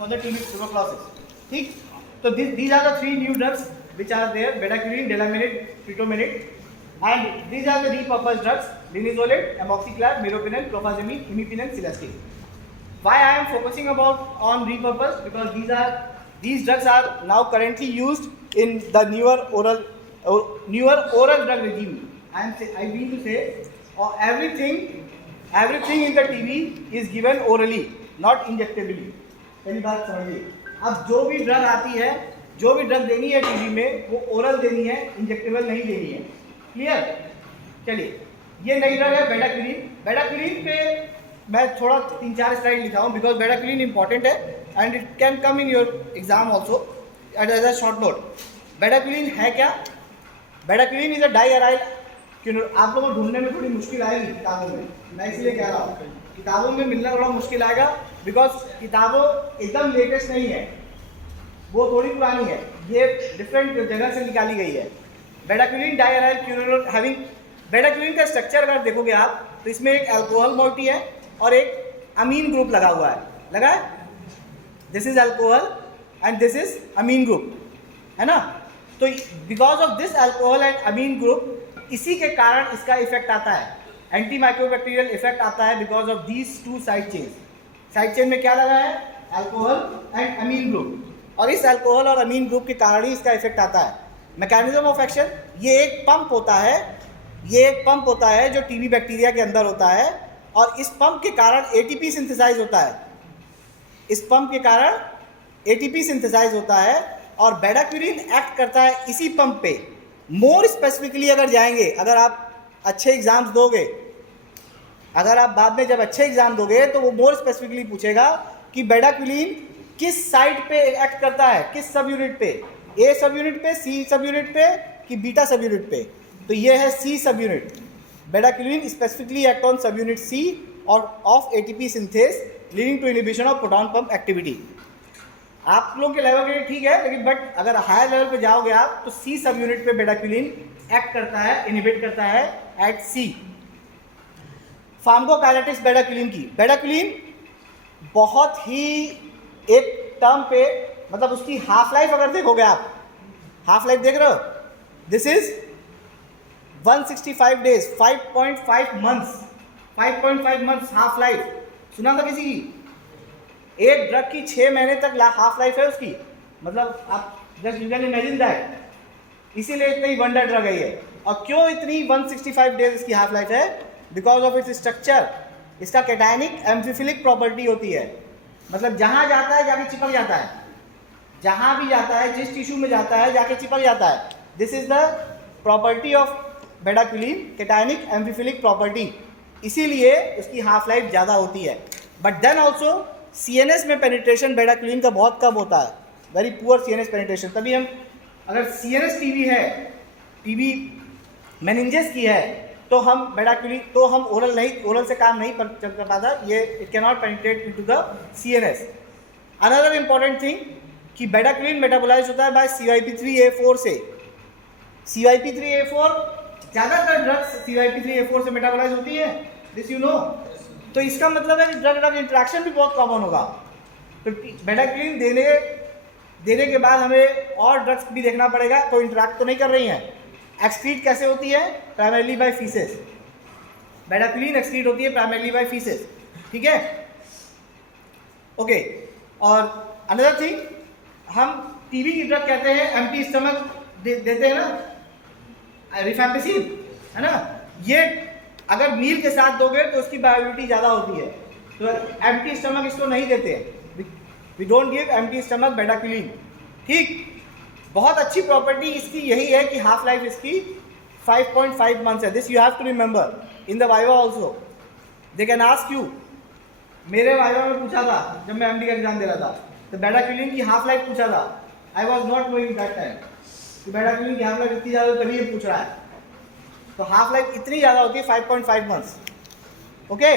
for the tuberculosis. ठीक, तो these are the 3 new drugs which are there: bedaquiline, delamanid, pretomanid, and these are the repurposed drugs: linezolid, amoxicillin, meropenem, clofazimine, imipenem, celestine. Why I am focusing on repurposed? Because these drugs are now currently used in the newer oral drug regime. I mean to say everything in the TB is given orally, not injectably. पहली बात समझिए, अब जो भी drug आती है, जो भी ड्रग देनी है टीबी में, वो ओरल देनी है, इंजेक्टेबल नहीं देनी है. क्लियर? चलिए, ये नई ड्रग है बेडाक्विलिन. बेडाक्विलिन पे मैं थोड़ा 3-4 स्लाइड लिखा हूँ, बिकॉज बेडाक्विलिन इंपॉर्टेंट है and it can come in your exam also as a short note. Bedaquiline है क्या? Bedaquiline is a diaryl. आप लोगों को ढूंढने में थोड़ी मुश्किल आएगी किताबों में, मैं इसलिए कह रहा हूँ किताबों में मिलना थोड़ा मुश्किल आएगा, बिकॉज किताबों एकदम लेटेस्ट नहीं है, वो थोड़ी पुरानी है, ये डिफरेंट जगह से निकाली गई है. Bedaquiline diaryl quinoline having. Bedaquiline का स्ट्रक्चर अगर देखोगे आप तो इसमें एक अल्कोहल मोइटी है और एक अमीन ग्रुप लगा हुआ है. लगा है? This is alcohol and this is amine group, है ना? तो because of this alcohol and amine group, इसी के कारण इसका इफेक्ट आता है, एंटी माइक्रोबैक्टीरियल इफेक्ट आता है because of these 2 side chain. Side chain में क्या लगा है? अल्कोहल एंड अमीन ग्रुप, और इस अल्कोहल और अमीन ग्रुप के कारण ही इसका इफेक्ट आता है. मैकेनिज्म ऑफ एक्शन, ये एक पंप होता है जो टीबी बैक्टीरिया के अंदर होता है, और इस पंप के कारण एटीपी सिंथेसाइज होता है. इस पंप के कारण एटीपी सिंथेसाइज होता है और बेडाक्विलिन एक्ट करता है इसी पंप पे. मोर स्पेसिफिकली अगर जाएंगे, अगर आप अच्छे एग्जाम्स दोगे, अगर आप बाद में जब अच्छे एग्जाम दोगे तो वो मोर स्पेसिफिकली पूछेगा कि बेडाक्विलिन किस साइट पे एक्ट करता है, किस सब यूनिट पे, ए सब यूनिट पे, सी सब यूनिट पे कि बीटा सब यूनिट पे. तो ये है C sub unit. Bedaquiline specifically act on sub unit C और of ATP synthase leading to inhibition of proton pump activity. आप लोग के लेवल के लिए ठीक है, लेकिन बट अगर हायर लेवल पे जाओगे आप तो सी सब यूनिट पे बेडाक्विलिन एक्ट करता है, इनहिबिट करता है एट सी. फार्माकोकाइनेटिक्स बेडाक्विलिन की. बेडाक्विलिन बहुत ही एक टर्म पे, मतलब उसकी हाफ लाइफ अगर देखोगे आप, हाफ लाइफ देख रहे हो, this is 165 days, 5.5 months, 5.5 months half life. सुना था किसी की? एक ड्रग की 6 महीने तक हाफ लाइफ है उसकी, मतलब आप just you can imagine that. इसीलिए इतनी वंडर ड्रग है ये. और क्यों इतनी 165 डेज इसकी हाफ लाइफ है? Because of its structure. इसका कैटायनिक एम्फीफिलिक प्रॉपर्टी होती है, मतलब जहाँ जाता है जाके चिपक जाता है, जहाँ भी जाता है, जिस टिश्यू में जाता है जाके चिपक जाता है. This is the property of bedaquiline, cationic amphiphilic property. इसीलिए उसकी हाफ लाइफ ज़्यादा होती है. बट देन ऑल्सो सीएनएस में पेनिट्रेशन बेडाक्विलिन का बहुत कम होता है, वेरी पुअर सीएनएस पेनिट्रेशन. तभी हम, अगर सीएनएस टीबी है, टीबी मेनिंजेस की है, तो हम बेडाक्विलिन, तो हम ओरल से काम नहीं कर पाता, ये it can not penetrate into the CNS. Another important thing कि बेडाक्विलिन मेटाबोलाइज होता है बाय CYP3A4 से. CYP3A4, ज़्यादातर ड्रग्स CYP3A4 से मेटाबोलाइज होती है, दिस यू नो. तो इसका मतलब है कि ड्रग ड्रग इंटरेक्शन भी बहुत कॉमन होगा. तो बेडाक्विलिन देने के बाद हमें और ड्रग्स भी देखना पड़ेगा, कोई इंटरेक्ट तो नहीं कर रही हैं. एक्सक्रीट कैसे होती है? Primarily bye faeces. Bedaquiline excrete होती है प्राइमरली बाय फीसेस. ठीक है, ओके. और अनदर थिंग, हम टीबी की ड्रग कहते हैं, एम्प्टी स्टमक देते हैं ना, रिफैम्पिसिन, है ना. ये अगर मील के साथ दोगे तो उसकी बायोबिलिटी ज़्यादा होती है, तो एम्प्टी स्टमक इसको नहीं देते. We don't give empty stomach bedaquiline. ठीक, बहुत अच्छी प्रॉपर्टी इसकी यही है कि हाफ लाइफ इसकी 5.5 मंथ्स है. This you have to remember in the viva also. They can ask you. मेरे वाइवा में पूछा था जब मैं एमडी का एग्जाम दे रहा था, तो बेडाक्विलिन की हाफ लाइफ पूछा था. I was not knowing that time कि बेडाक्विलिन की हाफ लाइफ इतनी ज़्यादा, तभी ये पूछ रहा है. तो हाफ लाइफ इतनी ज़्यादा होती है 5.5 मंथ्स. ओके,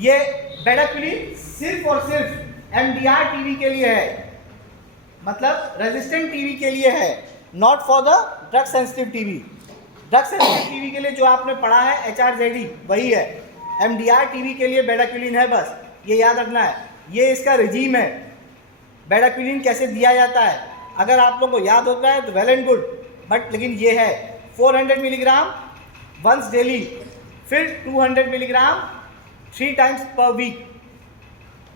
ये बेडाक्विलिन सिर्फ और सिर्फ एमडीआर टीबी के लिए है, मतलब रेजिस्टेंट टीबी के लिए है, not for the drug sensitive TB. Drug sensitive TB के लिए जो आपने पढ़ा है HRZD वही है. एमडीआर टीबी के लिए बेडाक्विलिन है, बस ये याद रखना है. ये इसका रिजीम है, बेडाक्विलिन कैसे दिया जाता है। अगर आप लोगों को याद होता है तो वेल एंड गुड, बट लेकिन ये है 400 मिलीग्राम वंस डेली, फिर 200 मिलीग्राम 3 टाइम्स पर वीक।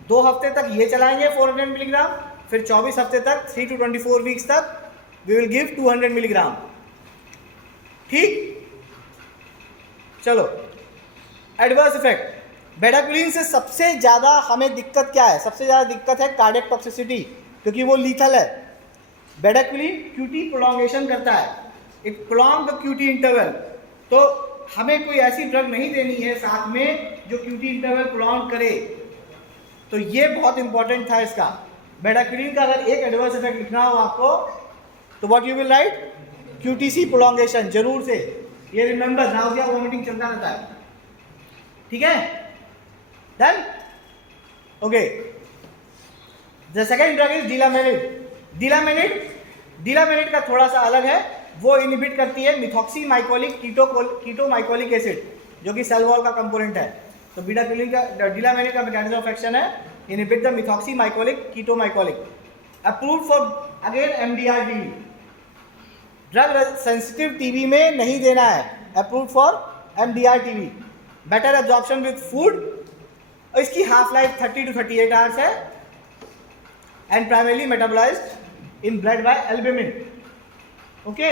2 हफ्ते तक ये चलाएंगे 400 मिलीग्राम, फिर 24 हफ्ते तक 3 to 24 वीक्स तक वी विल गिव 200 मिलीग्राम। ठीक, चलो एडवर्स इफेक्ट। बेडाक्विलिन से सबसे ज़्यादा हमें दिक्कत क्या है? सबसे ज़्यादा दिक्कत है कार्डियक टॉक्सिसिटी, क्योंकि वो लीथल है। बेडाक्विलिन क्यूटी प्रोलॉन्गेशन करता है, it prolong the QT interval. तो हमें कोई ऐसी ड्रग नहीं देनी है साथ में जो क्यूटी इंटरवल प्रोलॉन्ग करे। तो ये बहुत इंपॉर्टेंट था इसका। बेडाक्विलिन का अगर एक एडवर्स इफेक्ट लिखना हो आपको तो what you will write? QTc prolongation, जरूर से ये रिमेंबर। नाउजिया वोमिटिंग चलता रहता है, ठीक है। Done, okay. The second drug is delamanid. Delamanid का थोड़ा सा अलग है, वो इनहिबिट करती है मिथॉक्सीमाइकोलिक कीटोमाइकोलिक एसिड, जो कि सेल वॉल का कंपोनेंट है। तो बेडाक्विलिन का डिलामेनिड का मैकेनिज्म ऑफ एक्शन है inhibit the methoxymycolic ketomycolic. Approved for again MDR TB. Drug sensitive TB में नहीं देना है, approved for MDR TB. Better absorption with food, और इसकी हाफ लाइफ 30 to 38 आवर्स है, and primarily metabolised in blood by albumin. Okay,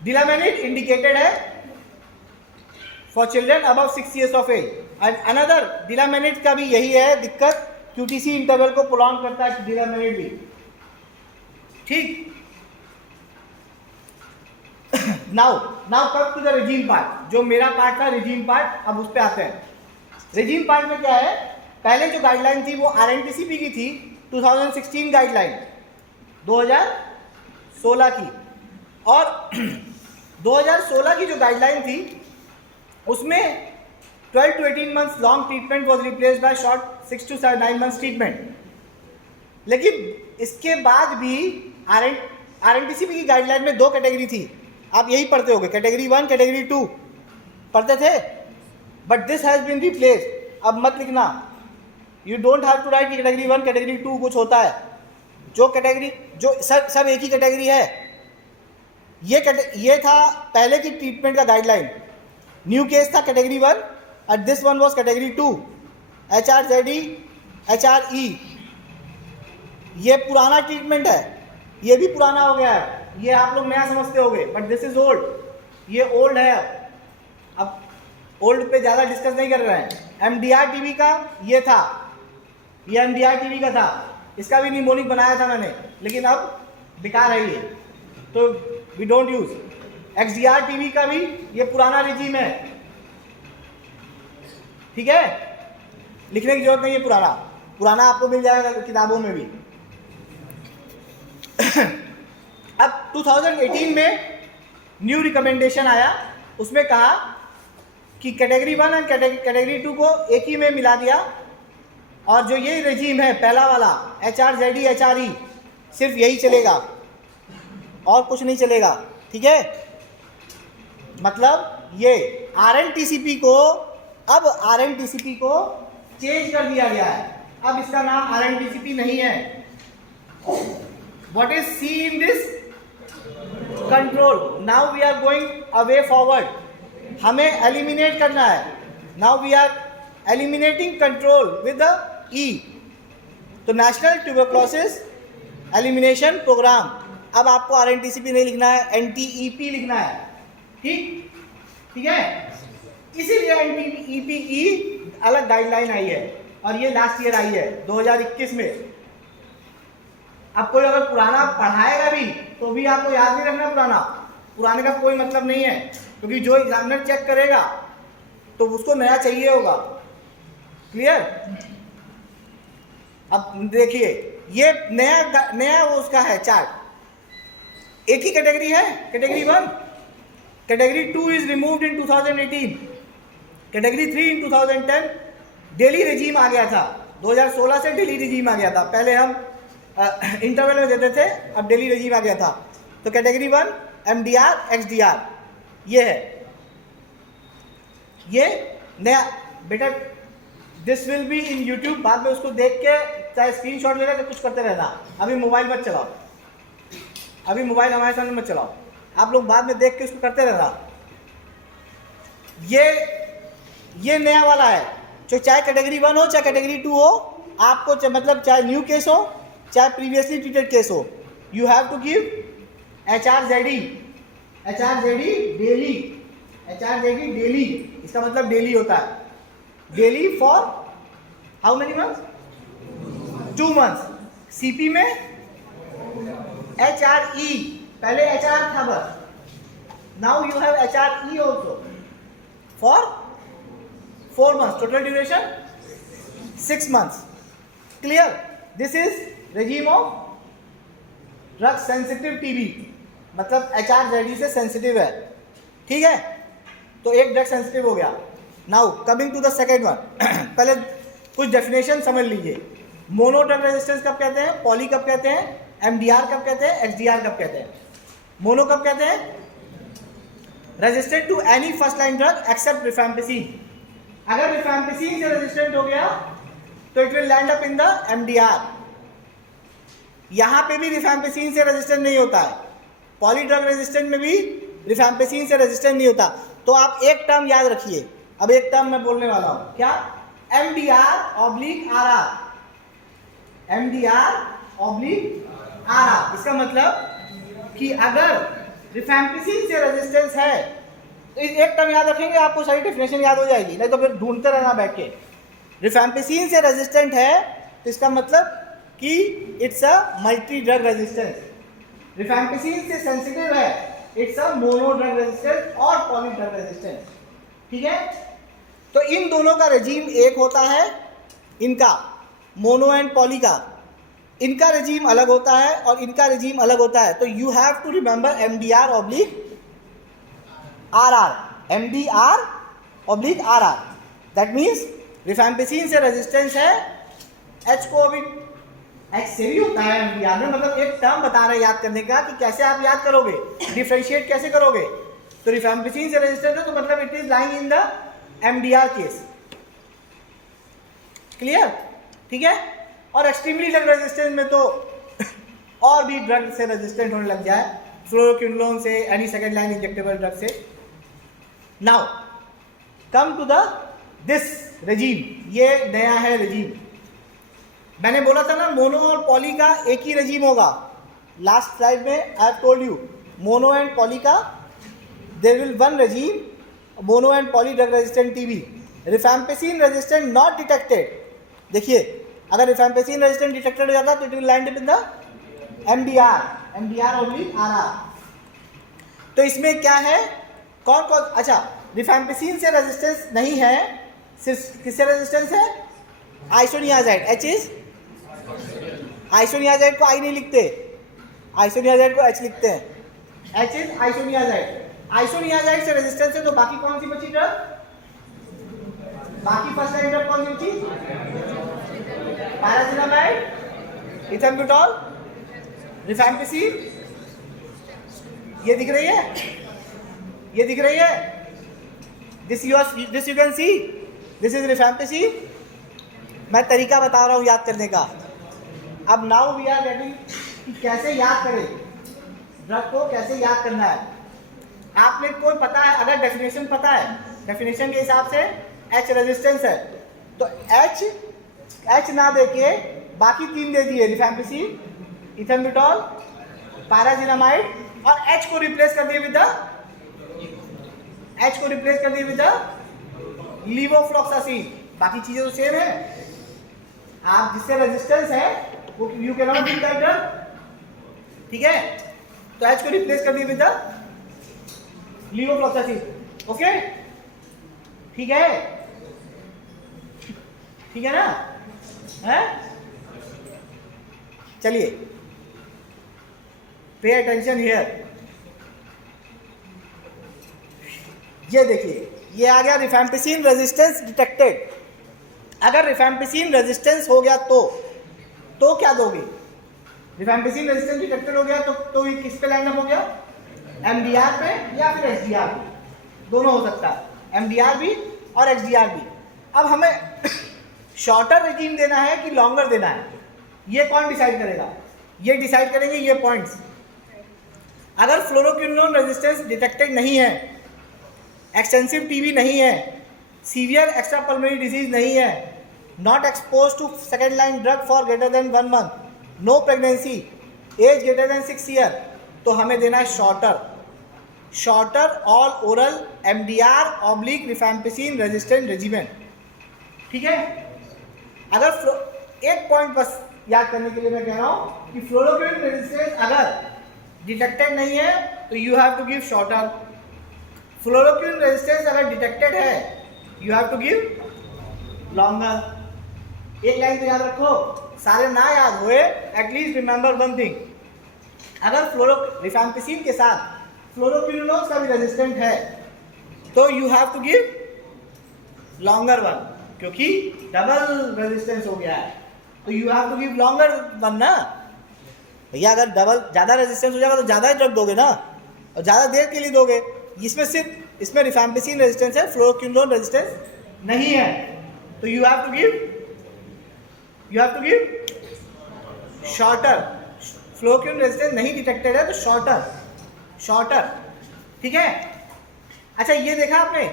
delamanid indicated है for children above 6 years of age। And another delamanid का भी यही है दिक्कत, क्यूटीसी interval को प्रोलॉन्ग करता है डिलामेनिड भी। ठीक, now come to the regime part. जो मेरा पार्ट था रिजीम पार्ट, अब उस पे आते हैं। रिजीम पार्ट में क्या है? पहले जो गाइडलाइन थी वो आरएनटीसीपी की थी, 2016 गाइडलाइन 2016 की। और 2016 की जो गाइडलाइन थी उसमें 12 to 18 months long treatment was replaced by short 6 to 9 months treatment. लेकिन इसके बाद भी आरएनटीसीपी की गाइडलाइन में 2 कैटेगरी थी। आप यही पढ़ते होगे, कैटेगरी 1 कैटेगरी 2 पढ़ते थे, but this has been replaced. अब मत लिखना, you don't have to write कि कैटेगरी 1 कैटेगरी 2 कुछ होता है। जो कैटेगरी जो सब एक ही कैटेगरी है। ये था पहले की ट्रीटमेंट का गाइडलाइन। न्यू केस था कैटेगरी 1 और this one was category 2, HRZE HRE। ये पुराना ट्रीटमेंट है, ये भी पुराना हो गया है, ये आप लोग नया समझते होगे, बट दिस इज ओल्ड। ये ओल्ड है, अब ओल्ड पे ज़्यादा डिस्कस नहीं कर रहे हैं। एमडीआर टीबी का ये था, ये एमडीआर टीबी का था, इसका भी निमोनिक बनाया था मैंने, लेकिन अब बेकार है ये, तो we don't use. XDR TB का भी ये पुराना रिजीम है, ठीक है, लिखने की जरूरत नहीं है, पुराना आपको मिल जाएगा किताबों में भी। अब 2018 में न्यू रिकमेंडेशन आया, उसमें कहा कि कैटेगरी 1 और कैटेगरी 2 को एक ही में मिला दिया, और जो ये रेजीम है पहला वाला HRZE HRE सिर्फ यही चलेगा और कुछ नहीं चलेगा, ठीक है। मतलब ये RNTCP को चेंज कर दिया गया है, अब इसका नाम RNTCP नहीं है। What is C in this? Control. Now we are going away forward. हमें eliminate करना है। Now we are eliminating control with the E. तो नेशनल ट्यूबरक्लोसिस एलिमिनेशन प्रोग्राम। अब आपको RNTCP नहीं लिखना है, NTEP लिखना है, ठीक है। इसीलिए NTEP अलग गाइडलाइन आई है, और ये लास्ट ईयर आई है 2021 में। अब कोई अगर पुराना पढ़ाएगा भी तो भी आपको याद नहीं रखना, पुराने का कोई मतलब नहीं है, क्योंकि जो एग्जामिनर चेक करेगा तो उसको नया चाहिए होगा। क्लियर? अब देखिए, ये नया वो उसका है चार्ट। एक ही कैटेगरी है, category 1, category 2 is removed in 2018, category 3 in 2010। Daily regime आ गया था, 2016 से डेली रिजीम आ गया था। पहले हम इंटरवल में देते थे, अब डेली रिजीम आ गया था। तो कैटेगरी 1 MDR XDR ये है, ये नया। बेटा this will be in YouTube, बाद में उसको देख के चाहे स्क्रीनशॉट ले लेना, कुछ करते रहना। अभी मोबाइल मत चलाओ, अभी मोबाइल हमारे सामने मत चलाओ, आप लोग बाद में देख के उसको करते रहना। ये नया वाला है, जो चाहे कैटेगरी 1 हो चाहे कैटेगरी 2 हो, आपको मतलब चाहे न्यू केस हो चाहे प्रीवियसली ट्रीटेड केस हो, you have to give HRZD daily. HRZD daily, इसका मतलब डेली होता है, daily for how many months? 2 months. CP में HRE, पहले HR था बस, now you have HRE also for 4 months, total duration 6 months. Clear? This is regime of drug sensitive TB, मतलब HRZD से सेंसिटिव है, ठीक है। तो एक ड्रग सेंसिटिव हो गया। Now coming to the second one, पहले कुछ डेफिनेशन समझ लीजिए। मोनो ड्रग रेजिस्टेंस कब कहते हैं, पॉली कब कहते हैं, MDR कब कहते हैं, XDR कब कहते हैं। मोनो कब कहते हैं? Resistant to any first line drug except rifampicin. अगर रिफैम्पिसिन से रेजिस्टेंट हो गया तो it will land up in the MDR। यहां पे भी रिफैम्पिसिन से रेजिस्टेंट नहीं होता है, पॉली ड्रग रेजिस्टेंट में भी रिफैम्पिसिन से रेजिस्टेंट नहीं होता। तो आप एक टर्म याद रखिए, अब एक टर्म मैं बोलने वाला हूं, क्या? MDR/RR। MDR/RR, इसका मतलब कि अगर रिफैम्पिसिन से रेजिस्टेंस है तो एक टर्म याद रखेंगे, आपको सारी डेफिनेशन याद हो जाएगी, नहीं तो फिर ढूंढते रहना बैठ के। रिफैम्पिसिन से रेजिस्टेंट है तो इसका मतलब कि it's a multi drug resistance. Rifampicin से सेंसिटिव है, it's a mono drug resistance और पॉली ड्रग रेजिस्टेंस, ठीक है। तो इन दोनों का रेजीम एक होता है, इनका मोनो एंड पॉली का, इनका रेजीम अलग होता है और इनका रेजीम अलग होता है। तो you have to remember MDR/RR, MDR/RR। That means rifampicin से रेजिस्टेंस है, H को भी H से भी होता है MDR में, मतलब एक टर्म बता रहे याद करने का कि कैसे आप याद करोगे, डिफरेंशिएट कैसे करोगे। तो रिफैम्पिसिन से रेजिस्टेंस है तो मतलब it is lying in the MDR case. Clear? ठीक है। और एक्सट्रीमली ड्रग रेजिस्टेंस में तो और भी ड्रग से रेजिस्टेंट होने लग जाए, फ्लोरोक्विनोलोन से, any second line injectable drug से। Now come to the this regime, ये नया है रेजीम। मैंने बोला था ना मोनो और पॉली का एक ही रेजीम होगा, लास्ट स्लाइड में I have told you mono and poly का there will one regime, mono and poly drug resistant TB। Rifampicin resistant not detected, देखिए अगर रिफैम्पिसिन रेजिस्टेंट डिटेक्टेड हो जाता तो it will land in the MDR/RR। तो इसमें क्या है, कौन कौन, अच्छा रिफैम्पिसिन से रेजिस्टेंस नहीं है, सिर्फ किससे रेजिस्टेंस है? आइसोनियाजाइड। H इज आइसोनियाजाइड को I नहीं लिखते, आइसोनियाजाइड को H लिखते हैं। H is isoniazid. आइसोनियाजाइड से रेजिस्टेंस है तो बाकी कौन सी बची ड्रग? बाकी फर्स्ट लाइन ड्रग कौन सी बची? पैरासिनामाइड, इथेम्बुटॉल, रिफैम्पिसिन। ये दिख रही है, ये दिख रही है, this you can see, this is rifampicin. मैं तरीका बता रहा हूँ याद करने का। अब नाउ वी आर रेडी कि कैसे याद करें ड्रग को, कैसे याद करना है। आपने कोई पता है, अगर डेफिनेशन पता है, डेफिनेशन के हिसाब से H रेजिस्टेंस है तो H ना देके बाकी 3 दे दिए, रिफैम्पिसिन, इथेम्बुटॉल, पैराजिनामाइड, और H को रिप्लेस कर दिए विद द लीवोफ्लॉक्सासिन। बाकी चीजें तो सेम है, आप जिससे रेजिस्टेंस है वो you can not give that drug, ठीक है। तो H को रिप्लेस कर दिए विद द लीवोफ्लॉक्सासिन। ओके, ठीक है, ठीक है ना, है? चलिए पे अटेंशन हियर। ये देखिए, ये आ गया रिफैम्पिसिन रेजिस्टेंस डिटेक्टेड। अगर रिफैम्पिसिन रेजिस्टेंस हो गया तो क्या दोगे? रिफैम्पिसिन रेजिस्टेंस डिटेक्टेड हो गया तो ये किस पे लाइन अप हो गया? MDR पे या फिर XDR पे, दोनों हो सकता है, MDR भी और XDR भी। अब हमें शॉर्टर रेजीम देना है कि लॉन्गर देना है, ये कौन डिसाइड करेगा? ये डिसाइड करेंगे ये पॉइंट्स। अगर फ्लोरोक्विनोन रेजिस्टेंस डिटेक्टेड नहीं है, एक्सटेंसिव टीबी नहीं है, सीवियर एक्स्ट्रा पल्मोनरी डिजीज नहीं है, not expose to second line drug for greater than 1 month, no pregnancy, age greater than 6 year, तो हमें देना है shorter all oral MDR oblique rifampicin resistant regiment. ठीक है, अगर एक पॉइंट बस याद करने के लिए मैं कह रहा हूं कि फ्लोरोक्विन रेजिस्टेंस अगर डिटेक्टेड नहीं है तो you have to give shorter, fluoroquinolone resistance अगर डिटेक्टेड है you have to give longer. एक लाइन तो याद रखो, सारे ना याद हुए, एटलीस्ट रिमेंबर वन थिंग, अगर रिफैम्पिसिन के साथ फ्लोरोक्विनोन का भी रेजिस्टेंट है तो you have to give longer one, क्योंकि डबल रेजिस्टेंस हो गया है तो you have to give longer one ना भैया। अगर डबल ज़्यादा रेजिस्टेंस हो जाएगा तो ज़्यादा ही ड्रग दोगे ना, और ज़्यादा देर के लिए दोगे। इसमें रिफैम्पिसिन रेजिस्टेंस है, फ्लोरोक्विनोन रेजिस्टेंस नहीं है, तो you have to give shorter. Fluoroquinolone resistance नहीं डिटेक्टेड है तो शॉर्टर। ठीक है, अच्छा ये देखा आपने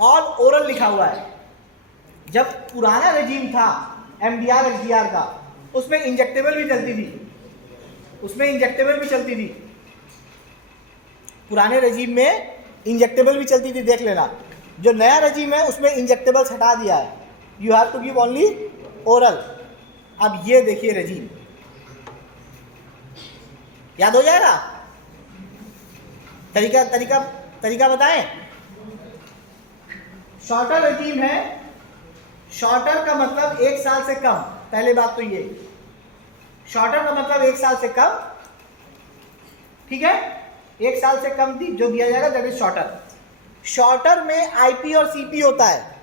ऑल ओरल लिखा हुआ है। जब पुराना रेजीम था MDR XDR का, उसमें इंजेक्टेबल भी चलती थी, पुराने रेजीम में इंजेक्टेबल भी चलती थी, देख लेना। जो नया रेजीम है उसमें इंजेक्टेबल्स हटा दिया है, you have to give only oral. अब ये देखिए रेजीम, याद हो जाएगा? तरीका बताएं। शॉर्टर रेजीम है, शॉर्टर का मतलब 1 साल से कम, पहले बात तो ये, शॉर्टर का मतलब 1 साल से कम। ठीक है, 1 साल से कम जो दिया जाएगा दैट इज शॉर्टर। शॉर्टर में IP और CP होता है,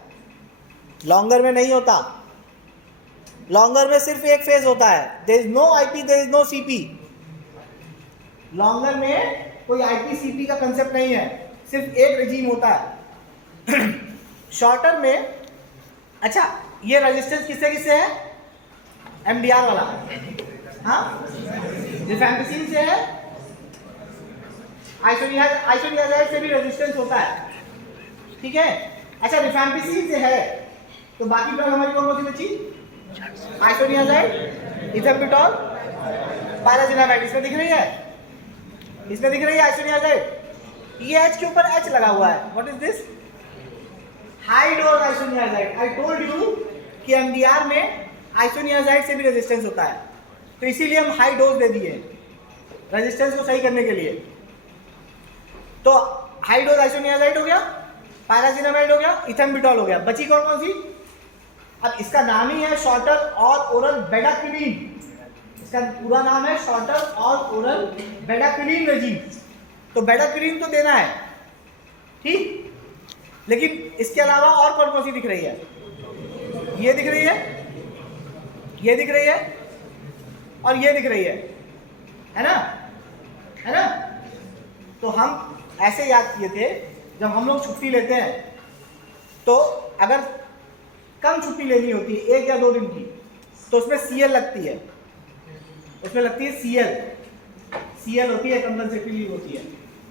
लॉन्गर में नहीं होता। लॉन्गर में सिर्फ एक फेज होता है, there is no IP, there is no CP। Longer में कोई IP CP का कंसेप्ट नहीं है, सिर्फ एक रेजीम होता है। शॉर्टर में, अच्छा ये रेजिस्टेंस किससे है? MDR वाला, हाँ रिफैम्पिसिन से है, आइसोनियाजाइड से भी रेजिस्टेंस होता है। ठीक है, अच्छा रिफैम्पिसिन से है तो बाकी ड्रग हमारी कौन सी बची? Isoniazid, ethambutol, pyrazinamide. इसमें दिख रही है आइसोनियाजाइड, ये H के ऊपर H लगा हुआ है, what is this? High dose isoniazid. I told you कि MDR में आइसोनियाजाइड से भी रेजिस्टेंस होता है, तो इसीलिए हम हाई डोज दे दिए रेजिस्टेंस को सही करने के लिए। तो हाई डोज आइसोनियाजाइड हो गया, पायराजिनामाइड हो गया, इथेम्पिटोल हो गया, बची कौन सी? अब इसका नाम ही है शॉर्टर ऑल ओरल बेडाक्विलीन। इसका पूरा नाम है shorter all oral bedaquiline regime. तो बेडाक्विलीन तो देना है, ठीक, लेकिन इसके अलावा और कौन सी दिख रही है? ये दिख रही है, ये दिख रही है, और ये दिख रही है ना? तो हम ऐसे याद किए थे, जब हम लोग छुट्टी लेते हैं तो अगर कम छुट्टी लेनी होती है 1 या 2 दिन की, तो उसमें CL लगती है, CL होती है, कंपल्सरी लीव होती है।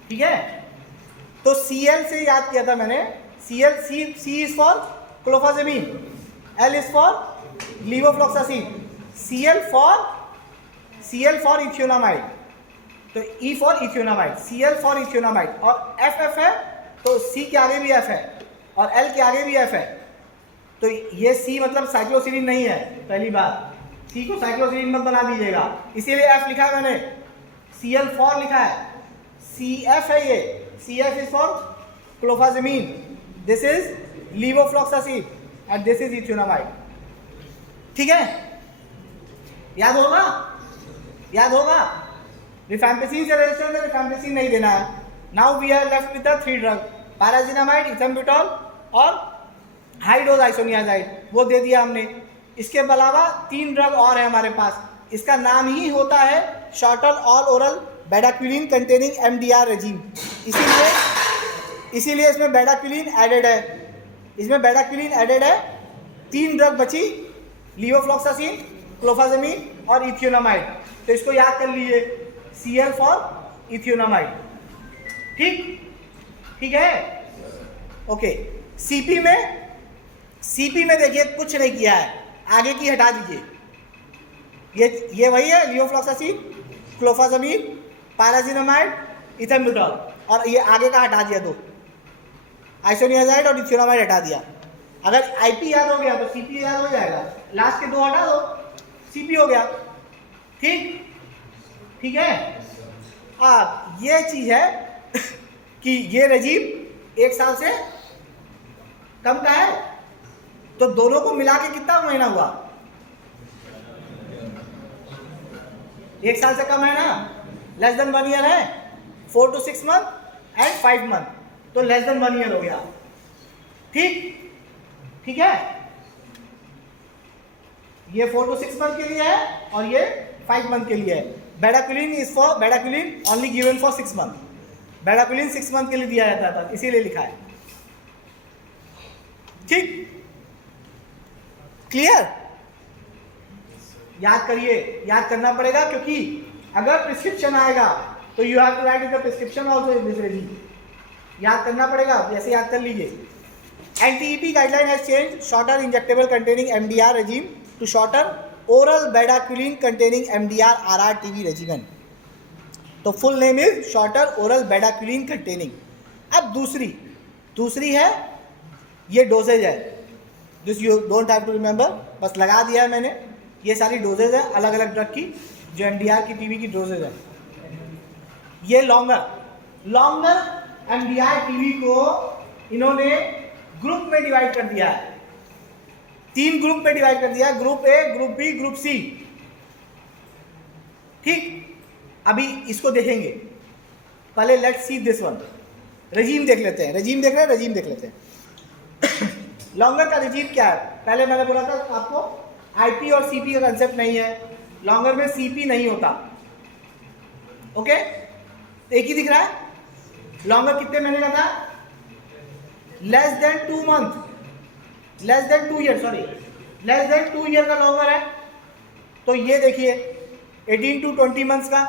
ठीक है, तो CL से याद किया था मैंने, C is for clofazimine, L is for levofloxacin, CL for ethionamide, तो E for ethionamide, CL for ethionamide, और FF है तो C के आगे भी F है और L के आगे भी F है। तो ये C मतलब साइक्लोसिलिन नहीं है, पहली बात, C को साइक्लोसिलिन मत बना दीजिएगा, इसीलिए F लिखा है मैंने, CL फॉर लिखा है, CF है ये, CF is for clofazimine, this is levofloxacin and this is ethionamide. ठीक है, याद होगा। रिफैम्पिसिन से रेजिस्टेंस है, रिफैम्पिसिन नहीं देना है। Now we are left with the 3 drug, pyrazinamide, ethambutol और हाई डोज आइसोनियाजाइड, वो दे दिया हमने। इसके अलावा 3 ड्रग और है हमारे पास, इसका नाम ही होता है shorter all oral bedaquiline containing MDR regime. इसीलिए इसमें बेडाक्विलीन एडेड है, 3 ड्रग बची, लिवोफ्लॉक्सासिन, क्लोफाजेमिन और इथियोनामाइड। तो इसको याद कर लीजिए, Cl फॉर इथियोनामाइड। ठीक है, ओके। सीपी में देखिए कुछ नहीं किया है, आगे की हटा दीजिए। ये वही है, लिवोफ्लॉक्सासिन, क्लोफाजेमिन, पाराजिनामाइड, इथेम्बुटॉल, और ये आगे का हटा दिया, 2 आइसोनियाजाइड और इथियोनामाइड हटा दिया। अगर आईपी याद हो गया तो सीपी याद हो जाएगा, लास्ट के 2 हटा दो, सीपी हो गया। ठीक है। अब ये चीज है कि ये रेजीम 1 साल से कम का है, तो दोनों को मिला के कितना महीना हुआ? 1 साल से कम है ना, लेस देन 1 ईयर है, 4 to 6 मंथ एंड 5 मंथ, तो लेस देन 1 ईयर हो गया। ठीक है, ये 4 to 6 मंथ के लिए है और ये 5 मंथ के लिए है। Bedaquiline is for bedaquiline only given for 6 month. Bedaquiline 6 month के लिए दिया जाता था, इसीलिए लिखा है। ठीक, क्लियर? याद करिए, याद करना पड़ेगा, क्योंकि अगर प्रिस्क्रिप्शन आएगा तो you have to write in the prescription also in this regime. याद करना पड़ेगा, ऐसे याद कर लीजिए। NTEP guideline has changed shorter injectable containing MDR regime to shorter oral bedaquiline containing MDR RRTB regimen. तो full name is shorter oral bedaquiline containing. अब दूसरी है, ये डोजेज है, this you don't have to remember, बस लगा दिया है मैंने। ये सारी डोजेज है अलग अलग ड्रग की, जो MDR की टीवी की डोजेज है। ये लॉन्गर MDR टीवी को इन्होंने ग्रुप में डिवाइड कर दिया है, 3 ग्रुप में डिवाइड कर दिया है, group A, group B, group C. ठीक, अभी इसको देखेंगे, पहले let's see this one. Regime देख लेते हैं, रेजीम देख लेते हैं। लॉन्गर का रेजीम क्या है? पहले मैंने बोला था आपको आईपी और सीपी का कंसेप्ट नहीं है, लॉन्गर में सीपी नहीं होता। ओके, एक ही दिख रहा है। लॉन्गर कितने महीने का था? Less than 2 month, less than 2 year, sorry, less than 2 year का लॉन्गर है। तो ये देखिए 18 to 20 मंथ्स का,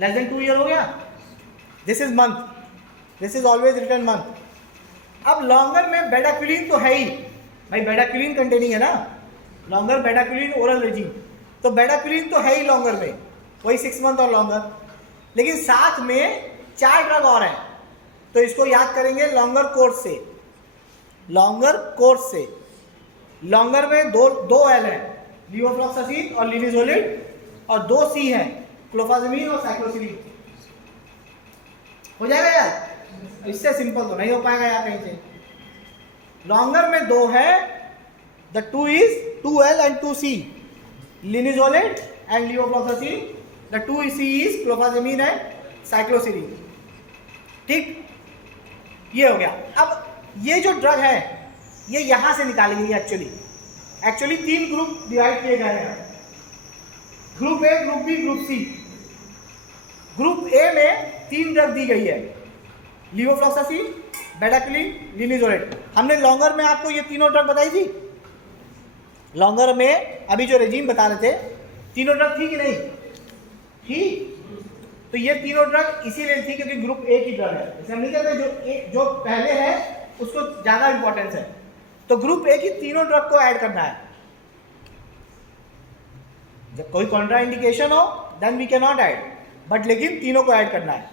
लेस देन 2 ईयर हो गया। This is month, this is always written month. अब लॉन्गर में बेडाक्विलिन तो है ही भाई, बेडाक्विलिन कंटेनिंग है ना, लॉन्गर बेडाक्विलिन ओरल रेजीम, तो बेडाक्विलिन तो है ही लॉन्गर में, वही 6 मंथ और लॉन्गर। लेकिन साथ में 4 ड्रग और हैं, तो इसको याद करेंगे लॉन्गर कोर्स से। लॉन्गर में दो एल है, लिवोफ्लॉक्सासिन और लिनिजोलिड, और 2 सी है, क्लोफाजेमिन और साइक्लोसिलिन। हो जाएगा यार, इससे सिंपल तो नहीं हो पाएगा यार कहीं से। लॉन्गर में 2 है, the 2 is 2L and 2C, linezolid and levofloxacin, the 2C is clofazimine and cycloserine. ठीक, ये हो गया। अब ये जो ड्रग है ये यहां से निकाली गई है। एक्चुअली 3 ग्रुप डिवाइड किए गए हैं, group A, group B, group C. Group A में 3 ड्रग दी गई है, लिवोफ्लॉक्सासिन, बेडाक्विलिन, लिनिजोलिड। हमने लॉन्गर में आपको ये तीनों ड्रग बताई थी। लॉन्गर में अभी जो रेजीम बता रहे थे, तीनों ड्रग थी कि नहीं थी? तो ये तीनों ड्रग इसीलिए थी क्योंकि ग्रुप ए की ड्रग है। इसे हम नहीं कहते जो पहले है उसको ज्यादा इंपॉर्टेंस है, तो ग्रुप ए की तीनों ड्रग को ऐड करना है। जब कोई कॉन्ट्रा इंडिकेशन हो then we can not add, but लेकिन तीनों को ऐड करना है,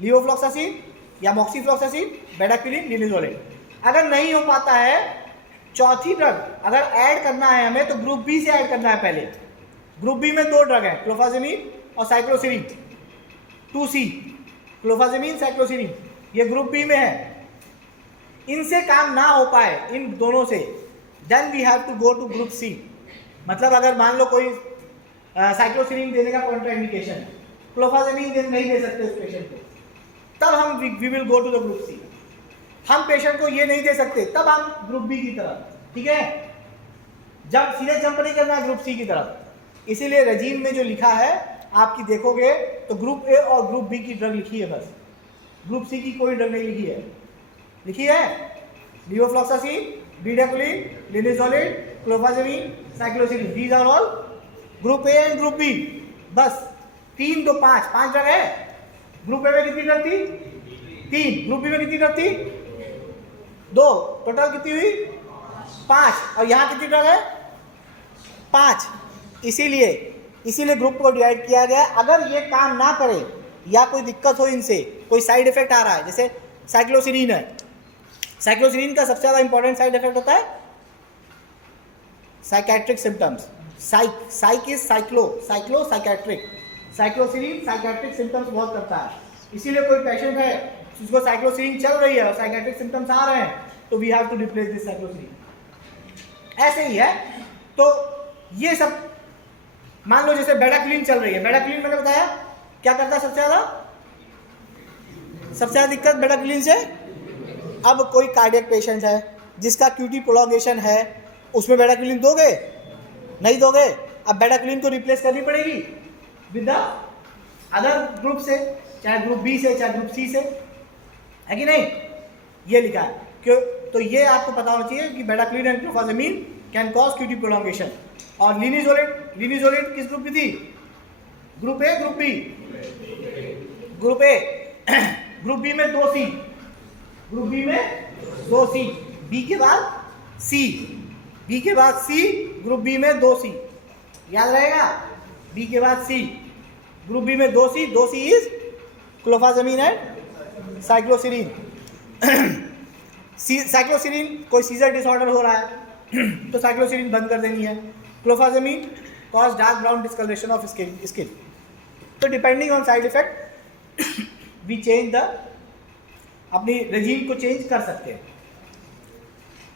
लिवोफ्लॉक्सासिन या मॉक्सीफ्लॉक्सासिन, बेडाक्विलिन, लिनिजोलिड। अगर नहीं हो पाता है, चौथी ड्रग अगर ऐड करना है हमें तो ग्रुप बी से ऐड करना है। पहले ग्रुप बी में 2 ड्रग हैं, क्लोफाजेमिन और साइक्लोसिलिन, 2C, क्लोफाजेमिन, साइक्लोसिलिन, ये ग्रुप बी में है। इनसे काम ना हो पाए, इन दोनों से, then we have to go to group C. मतलब अगर मान लो कोई साइक्लोसिलिन देने का कॉन्ट्रा इंडिकेशन है, क्लोफाजेमिन नहीं दे सकते उस पेशेंट को, तब हम we will go to the group C. हम पेशेंट को ये नहीं दे सकते, तब हम ग्रुप बी की तरफ। ठीक है, जब सीधे जंप नहीं करना है ग्रुप सी की तरफ। इसीलिए रेजीम में जो लिखा है आपकी देखोगे तो ग्रुप ए और ग्रुप बी की ड्रग लिखी है, बस ग्रुप सी की कोई ड्रग नहीं लिखी है। Levofloxacin, bedaquiline, linezolid clofazimine, cycloserine, these are all group A and group B. बस 3 2 5 5 ड्रग है। ग्रुप ए में कितनी ड्रग थी? 3। ग्रुप बी में कितनी ड्रग थी? 2। टोटल कितनी हुई? 5। और यहाँ कितनी ड्रग है? 5। इसीलिए ग्रुप को डिवाइड किया गया। अगर ये काम ना करे या कोई दिक्कत हो, इनसे कोई साइड इफेक्ट आ रहा है, जैसे साइक्लोसिडिन है, साइक्लोसिडिन का सबसे ज़्यादा इंपॉर्टेंट साइड इफेक्ट होता है psychiatric symptoms. Psych is cyclo psychiatric. Cycloserine psychiatric symptoms बहुत करता है। इसीलिए कोई पेशेंट है जिसको साइक्लोसिडिन चल रही है और साइकेट्रिक सिम्टम्स आ रहे हैं, तो we have to replace this cycloserine. ऐसे ही है। तो ये सब मान लो जैसे बेडाक्विलिन चल रही है। बेडाक्विलिन मैंने बताया क्या करता है सबसे ज़्यादा दिक्कत बेडाक्विलिन से। अब कोई कार्डियक पेशेंट है जिसका क्यूटी प्रोलॉन्गेशन है, उसमें बेडाक्विलिन दोगे? नहीं दोगे। अब बेडाक्विलिन को रिप्लेस करनी पड़ेगी विद द अदर ग्रुप से, चाहे ग्रुप बी से, चाहे ग्रुप सी से, है कि नहीं? ये लिखा है क्यों? तो ये आपको पता होना चाहिए कि bedaquiline and clofazimine can cause QT prolongation. और लिनिजोलिन किस ग्रुप की थी? Group A, group B? Group A. Group B में 2C, ग्रुप बी में 2C, बी के बाद सी, बी के बाद सी, ग्रुप बी में 2C, याद रहेगा? बी के बाद सी, ग्रुप बी में 2C, 2C is clofazimine and साइक्लोसिडिन। साइक्लोसिडिन कोई सीजर डिसऑर्डर हो रहा है तो साइक्लोसिडिन बंद कर देनी है। Clofazimine cause dark brown discolouration of skin. तो depending on side effect we change the, अपनी रेजीम को चेंज कर सकते हैं।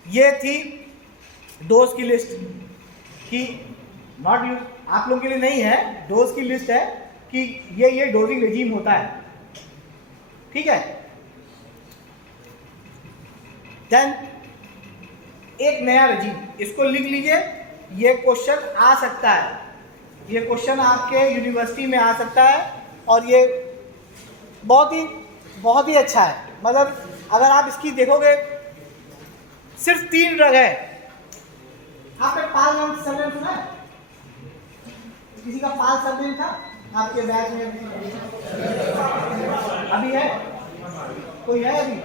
ये थी डोज की लिस्ट कि नॉट यूज, आप लोगों के लिए नहीं है, डोज की लिस्ट है कि ये डोजिंग रेजीम होता है, ठीक है। देन एक नया रेजीम, इसको लिख लीजिए। ये क्वेश्चन आ सकता है, ये क्वेश्चन आपके यूनिवर्सिटी में आ सकता है और ये बहुत ही अच्छा है। मतलब अगर आप इसकी देखोगे, सिर्फ 3 ड्रग है। आपने पाल नाम सरनेम सुना है? किसी का पाल सरनेम था आपके बैच में? अभी है? कोई है अभी?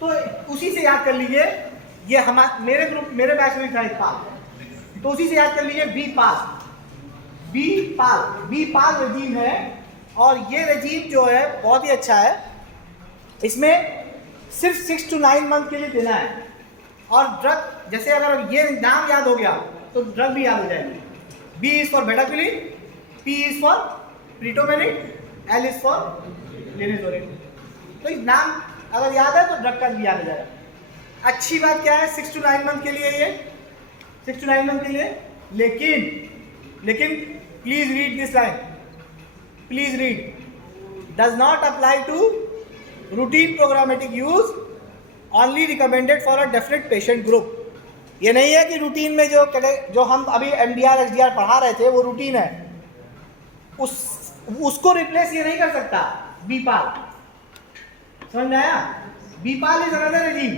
तो उसी से याद कर लीजिए। ये मेरे बैच में था एक पाल, तो उसी से याद कर लीजिए बी पाल रेजीम है। और ये रेजीम जो है बहुत ही अच्छा है। इसमें सिर्फ 6 to 9 मंथ के लिए देना है। और ड्रग, जैसे अगर ये नाम याद हो गया तो ड्रग भी याद हो जाएगी। B is for bedaquiline, P is for pretomanid, L is for linezolid. तो इस नाम अगर याद है तो ड्रग का भी याद हो जाएगा। अच्छी बात क्या है, 6 to 9 मंथ के लिए, ये 6 to 9 मंथ के लिए। लेकिन please read this line, please read, does not apply to routine programmatic use, only recommended for a definite patient group. ये नहीं है कि रूटीन में जो हम अभी MDR XDR पढ़ा रहे थे वो रूटीन है, उसको रिप्लेस ये नहीं कर सकता बीपाल। समझ में आया? बीपाल इज अनदर रेजीम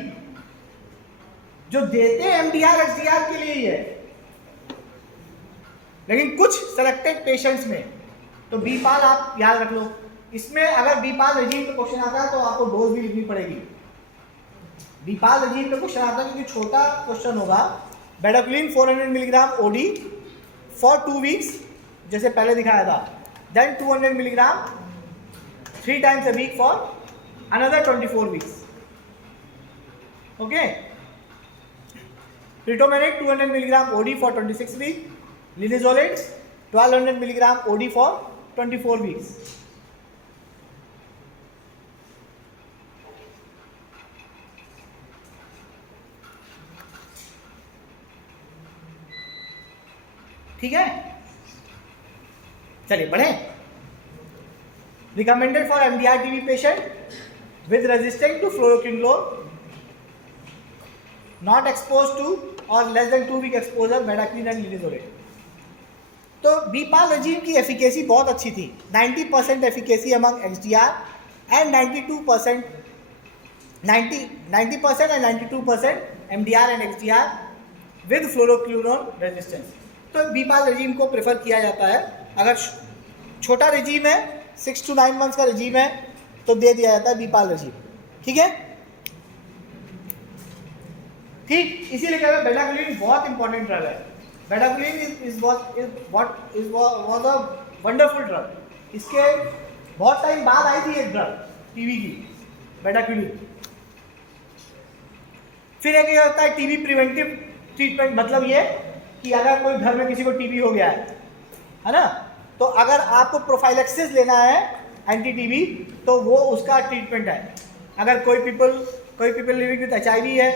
जो देते हैं MDR XDR के लिए ही है, लेकिन कुछ सेलेक्टेड पेशेंट्स में। तो बीपाल आप याद रख लो। इसमें अगर बीपाल रेजीम पे क्वेश्चन आता है तो आपको डोज भी लिखनी पड़ेगी। बीपाल रेजीम पे क्वेश्चन आता है क्योंकि छोटा क्वेश्चन होगा। Bedaquiline 400 milligram OD for 2 weeks, जैसे पहले दिखाया था। Then 200 milligram 3 times a week for another 24 weeks. Okay. Pritomenate 200 milligram OD for 26 weeks. Linezolid 1200 milligram OD for 24 weeks. ठीक है, चलिए बढ़े। Recommended for MDR TB patient with resistant to fluoroquinolone, not exposed to or less than 2 week exposure bedaquiline and linezolid. तो बीपाल regime की efficacy बहुत अच्छी थी। 90% efficacy among XDR and 92% 90% and 92% MDR and XDR with fluoroquinolone resistance. तो बीपाल regime को prefer किया जाता है। अगर छोटा रेजीम है 6 to 9 मंथ्स का रेजीम है तो दे दिया जाता है बीपाल रेजीम। ठीक है, ठीक। इसीलिए कह रहे हैं बेडाक्विलिन बहुत इंपॉर्टेंट ड्रग है। Bedaquiline was a wonderful drug. इसके बहुत टाइम बाद आई थी एक ड्रग टीबी की, बेडाक्विलिन। फिर एक ये होता है टीबी प्रिवेंटिव ट्रीटमेंट, मतलब ये कि अगर कोई घर में किसी को टीबी हो गया है ना, तो अगर आपको प्रोफाइलेक्सिस लेना है एंटी टीबी तो वो उसका ट्रीटमेंट है। अगर कोई पीपल लिविंग विद HIV है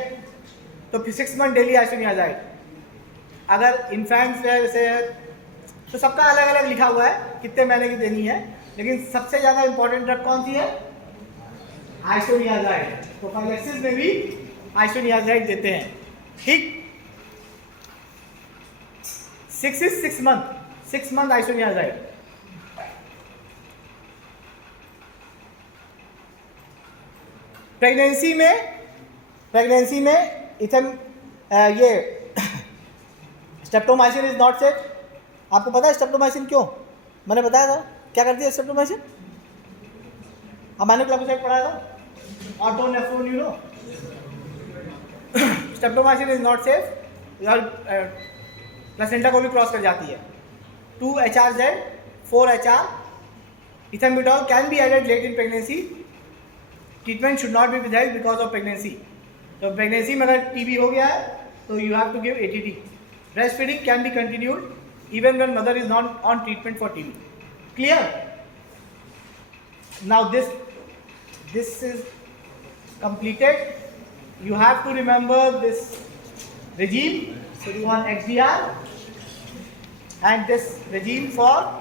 तो 6 मंथ डेली आइसोनियाजाइड। अगर इन्फेंट्स है जैसे, तो सबका अलग अलग लिखा हुआ है कितने महीने की देनी है, लेकिन सबसे ज़्यादा इंपॉर्टेंट ड्रग कौन सी है? आइसोनियाजाइड। प्रोफाइलेक्सिस में भी आइसोनियाजाइड देते हैं। ठीक, 6 मंथ आइसोनियाजाइड। प्रेगनेंसी में ये स्टेप्टोमाइसिन इज नॉट सेफ। आपको पता है स्टेप्टोमाइसिन क्यों? मैंने बताया था क्या करती है स्टेप्टोमाइसिन। अमाइनोक्लोपिसाइड पढ़ाया था, ऑटोनेफ्रोन, you know. Streptomycin is not safe, यार प्लेसेंटा को भी क्रॉस कर जाती है। 2HRZ, 4HR, ethambutol can be added late in pregnancy. Treatment should not be without because of pregnancy. तो प्रेगनेंसी में अगर टीबी हो गया है तो you have to give ATT। Breast feeding can be continued even when mother is not on treatment for TB. Clear? Now this is completed. You have to remember this regime. So you want XDR and this regime for